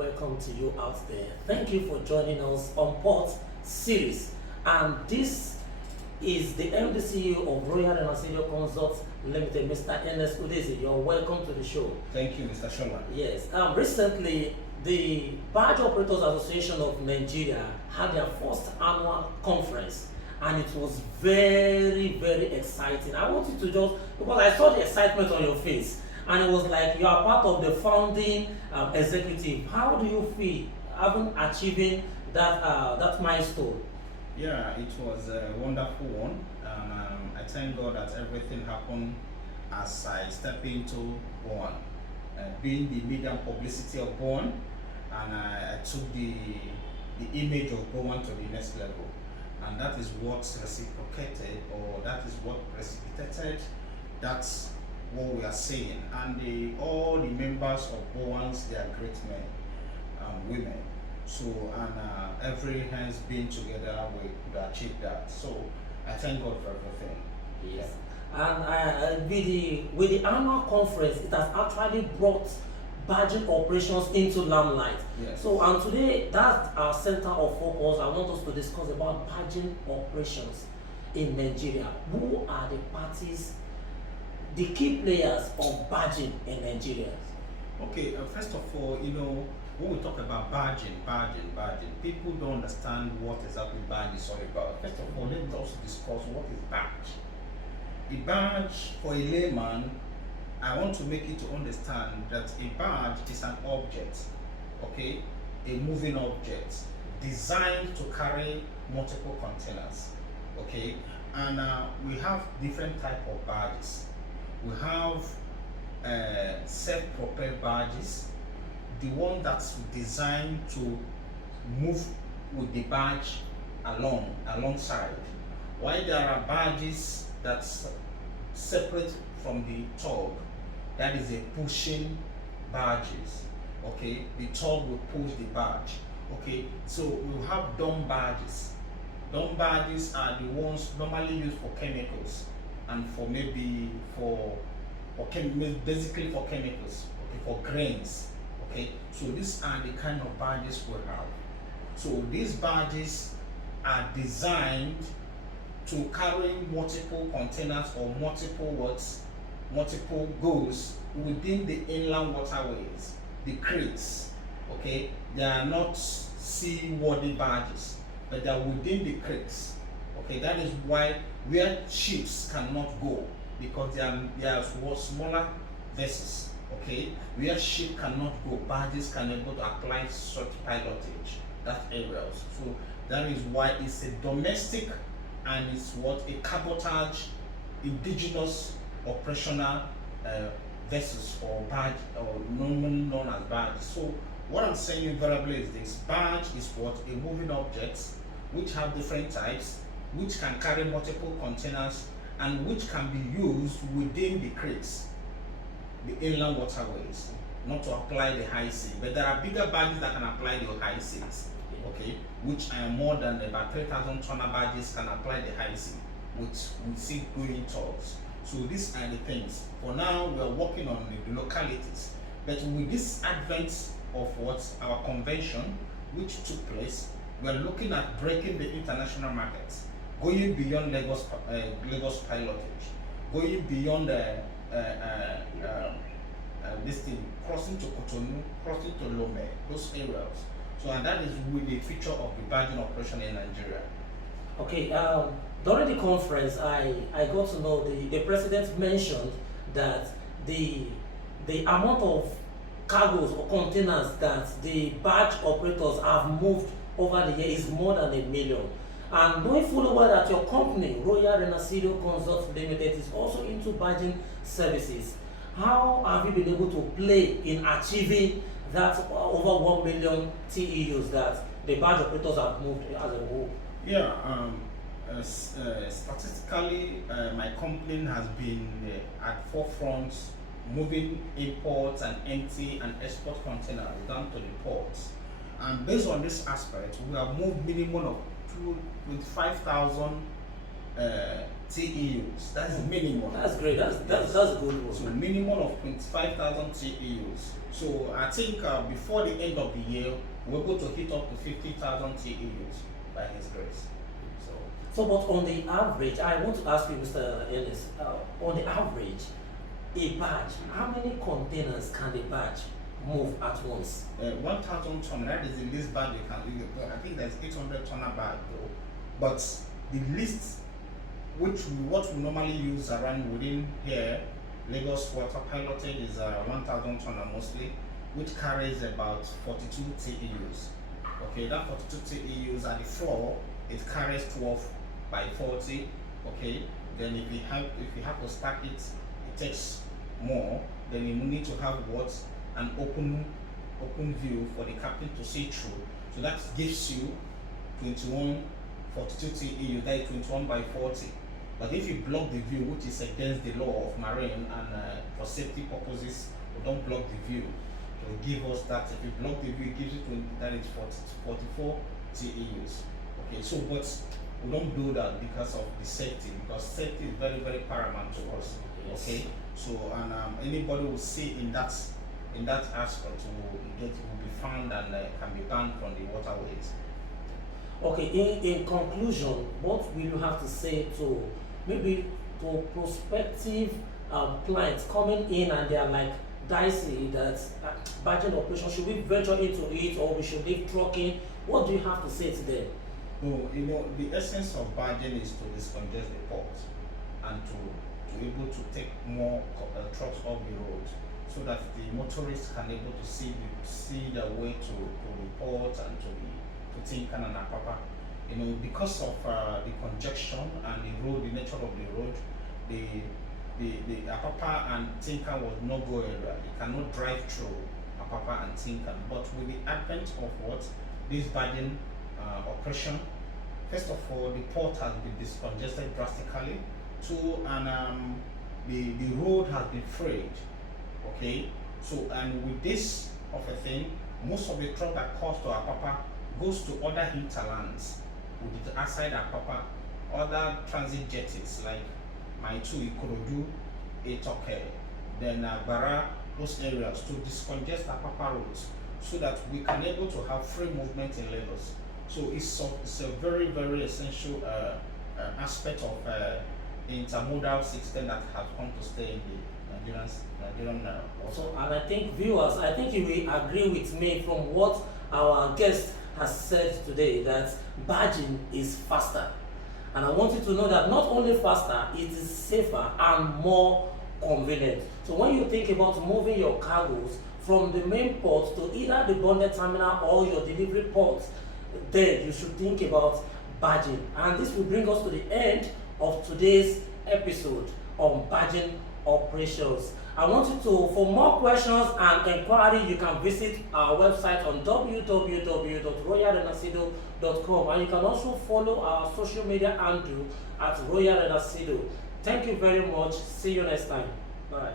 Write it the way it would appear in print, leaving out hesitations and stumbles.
welcome to you out there. Thank you for joining us on Port Series. And this is the MD CEO of Royal Renacido Consults Limited, Mr. Ernest Udeze. You're welcome to the show. Thank you, Mr. Shola. Yes. Recently, the Barge Operators Association of Nigeria had their first annual conference, and it was very, very exciting. I want you to just, because I saw the excitement on your face, and it was like you are part of the founding executive. How do you feel having achieving that milestone? Yeah, it was a wonderful one, and I thank God that everything happened as I stepped into BOAN, being the media and publicity of BOAN, and I took the image of BOAN to the next level, and that is what reciprocated, or that is what precipitated. That's what we are saying, and all the members of BOANs, they are great men and women. So, and every hands being together, we could achieve that. So, I thank God for everything. Yes. And with the annual conference, it has actually brought barging operations into limelight. Yes. So, and today, that's our center of focus. I want us to discuss about barging operations in Nigeria. Who are the parties, the key players of barging in Nigeria? Okay, first of all, when we talk about barging, people don't understand what exactly barge is all about. First of all, let's also discuss what is barge. A barge, for a layman, I want to make you to understand that a barge is an object, okay, a moving object designed to carry multiple containers, okay, and we have different type of barges. We have self-propelled barges, the one that's designed to move with the barge alongside. While there are barges that's separate from the tug, that is a pushing barges. Okay, the tug will push the barge. Okay, so we'll have dumb barges. Dumb barges are the ones normally used for chemicals and basically for chemicals, okay, for grains. Okay, so these are the kind of barges we have. So these barges are designed to carry multiple containers or multiple goods within the inland waterways, the crates. Okay, they are not seaworthy barges, but they are within the crates. Okay, that is why where ships cannot go, because they are smaller vessels. Okay, where ship cannot go, barges can able to apply such pilotage, that areas. So that is why it's a domestic and it's a cabotage, indigenous operational vessels or barge, or normally known as barges. So what I'm saying invariably is this: barge is a moving objects which have different types, which can carry multiple containers, and which can be used within the crates, the inland waterways, not to apply the high sea. But there are bigger barges that can apply the high seas, okay, which are more than about 3,000 tonner barges can apply the high sea, which we see going towards. So these are the things. For now, we are working on the localities. But with this advent of our convention, which took place, we are looking at breaking the international markets, going beyond Lagos pilotage, going beyond this thing, crossing to Cotonou, crossing to Lome, those areas. So, and that is with the future of the barging operation in Nigeria. Okay, during the conference, I got to know the president mentioned that the amount of cargoes or containers that the barge operators have moved over the year is more than 1 million. And knowing fully well that your company, Royal Renacido Consults Limited, is also into barging services, how have you been able to play in achieving that over 1 million TEUs that the barge operators have moved as a whole? Yeah, statistically, my company has been at forefront, moving imports and empty and export containers down to the ports. And based on this aspect, we have moved minimum of 5,000 TEUs. That's the minimum. That's great. That's Yes. that's a good one. So minimum of 25,000 TEUs. So I think before the end of the year, we're able to hit up to 50,000 TEUs by His grace. So, but on the average, I want to ask you, Mr. Ellis, on the average, a barge, how many containers can the barge move at once? 1,000 ton, that is the least bag you can do. I think there's 800 tonner bag though. But the least, what we normally use around within here, Lagos water piloted is 1,000 tonner mostly, which carries about 42 TEUs. Okay, that 42 TEUs at the floor, it carries 12 by 40. Okay, then if you have to stack it, it takes more. Then you need to have what, an open view for the captain to see through. So that gives you 21 42 TEU, that is 21 by 40. But if you block the view, which is against the law of marine and for safety purposes, we don't block the view. It will give us that. If you block the view, it gives you 20, that is 44 TEUs. Okay, so but we don't do that because of the safety, because safety is very, very paramount to us. Yes. Okay, so and anybody will see in that aspect will be found and can be banned from the waterways. Okay, in conclusion, what will you have to say to maybe to prospective clients coming in and they are like dicey that barging operation, should we venture into it or we should leave trucking? What do you have to say to them? No, the essence of barging is to decongest the port and to be able to take more trucks off the road, so that the motorists can able to see their way to the port and to Tinkan and Apapa. Because of the congestion and the nature of the road, the Apapa and Tinkan was no go area. You cannot drive through Apapa and Tinkan. But with the advent of this barging operation, first of all, the port has been discongested drastically. Two, and the road has been freed. Okay, so and with this of a thing, most of the truck that comes to Apapa goes to other hinterlands with it outside Apapa, other transit jetties like Maitu, Ikorodu, Etoke, then Bara, those areas to discongest Apapa roads so that we can able to have free movement in Lagos. So it's a very, very essential aspect of intermodal system that has come to stay in the Nigerian So, and I think viewers, I think you will agree with me from what our guest has said today, that barging is faster. And I want you to know that not only faster, it is safer and more convenient. So when you think about moving your cargoes from the main port to either the bonded terminal or your delivery port, then you should think about barging. And this will bring us to the end of today's episode on barging operations. I want you to, for more questions and inquiry, you can visit our website on www.royalrenacido.com, and you can also follow our social media handle at Royal Renacido. Thank you very much. See you next time. Bye.